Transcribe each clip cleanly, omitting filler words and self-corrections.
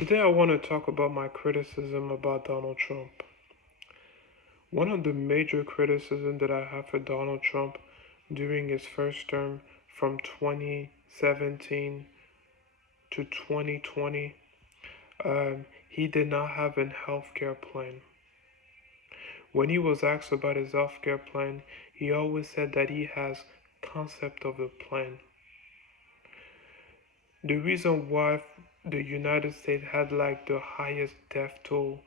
Today, I want to talk about my criticism about Donald Trump. One of the major criticisms that I have for Donald Trump during his first term from 2017 to 2020, he did not have a healthcare plan. When he was asked about his healthcare plan, he always said that he has concept of the plan. The reason why the United States had like the highest death toll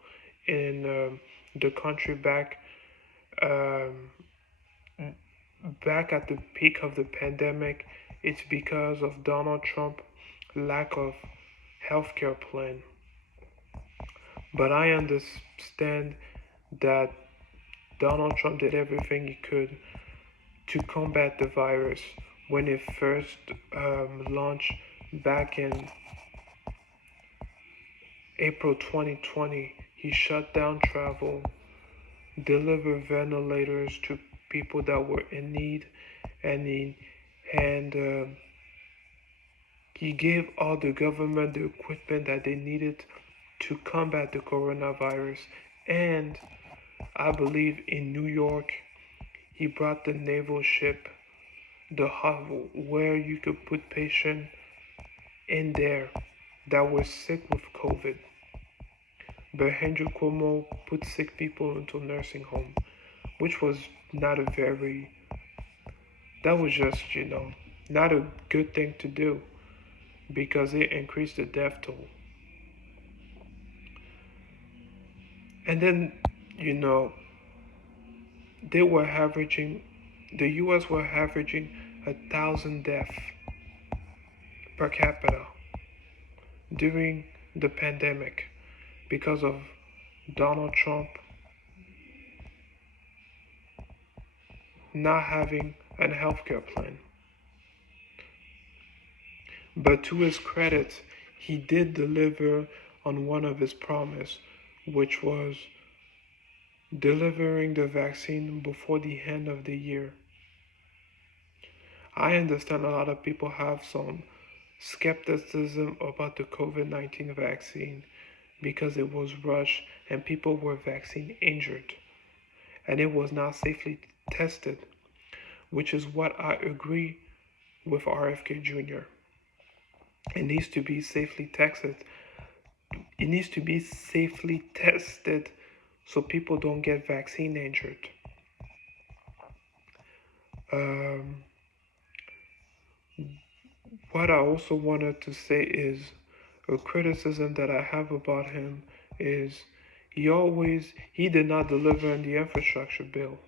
in the country um, back at the peak of the pandemic, it's because of Donald Trump lack of healthcare plan. But I understand that Donald Trump did everything he could to combat the virus when it first launched back in April 2020. He shut down travel, delivered ventilators to people that were in need, and he gave all the government the equipment that they needed to combat the coronavirus. And I believe in New York, he brought the naval ship, the hub where you could put patients in there that were sick with COVID. But Andrew Cuomo put sick people into nursing home, which was not a very, that was just, not a good thing to do because it increased the death toll. And then, you know, they were averaging, the US were averaging 1,000 deaths per capita during the pandemic because of Donald Trump not having a healthcare plan. But to his credit, he did deliver on one of his promises, which was delivering the vaccine before the end of the year. I understand a lot of people have some skepticism about the COVID-19 vaccine because it was rushed and people were vaccine injured and it was not safely tested, which is what I agree with RFK Jr. It needs to be safely tested. It needs to be safely tested so people don't get vaccine injured. Um, what I also wanted to say is a criticism that I have about him is he did not deliver on the infrastructure bill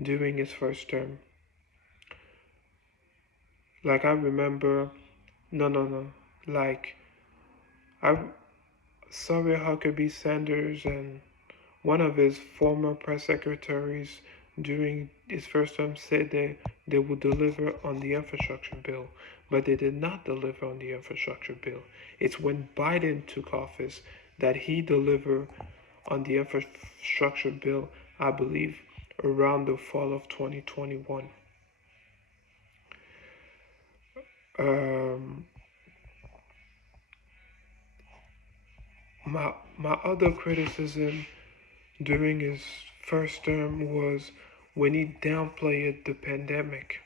during his first term. Like I remember, no. Like I, Sarah Huckabee Sanders and one of his former press secretaries during his first term said they would deliver on the infrastructure bill, but they did not deliver on the infrastructure bill. It's when Biden took office that he delivered on the infrastructure bill, I believe, around the fall of 2021. Um, my other criticism during his first term was when he downplayed the pandemic.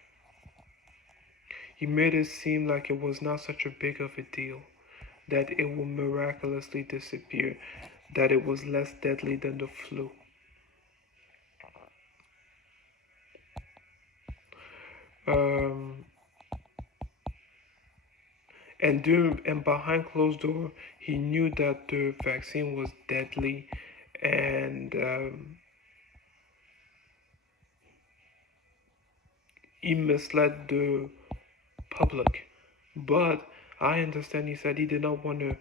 He made it seem like it was not such a big of a deal, that it will miraculously disappear, that it was less deadly than the flu. Um, and behind closed door, he knew that the vaccine was deadly, and he misled the public. But I understand he said he did not want to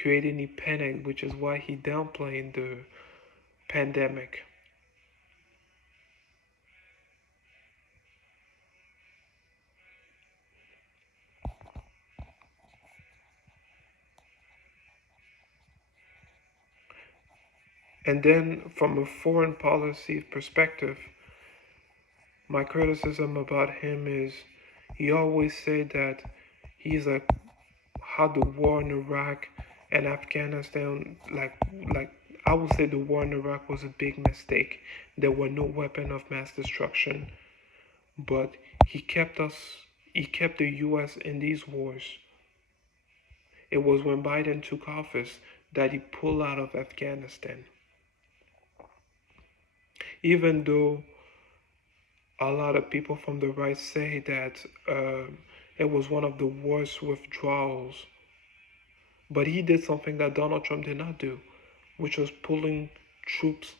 create any panic, which is why he downplayed the pandemic. And then, from a foreign policy perspective, my criticism about him is he always said that he's like how the war in Iraq And Afghanistan, like I would say, the war in Iraq was a big mistake. There were no weapon of mass destruction, but he kept us, he kept the U.S. in these wars. It was when Biden took office that he pulled out of Afghanistan. Even though a lot of people from the right say that it was one of the worst withdrawals, but he did something that Donald Trump did not do, which was pulling troops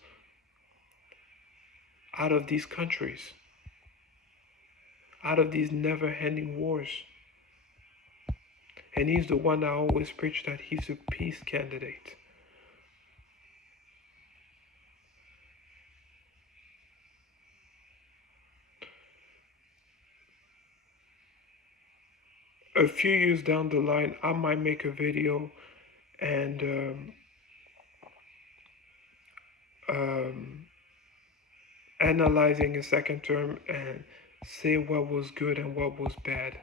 out of these countries, out of these never ending wars. And he's the one that always preached that he's a peace candidate. A few years down the line, I might make a video and um, analyzing his second term and say what was good and what was bad.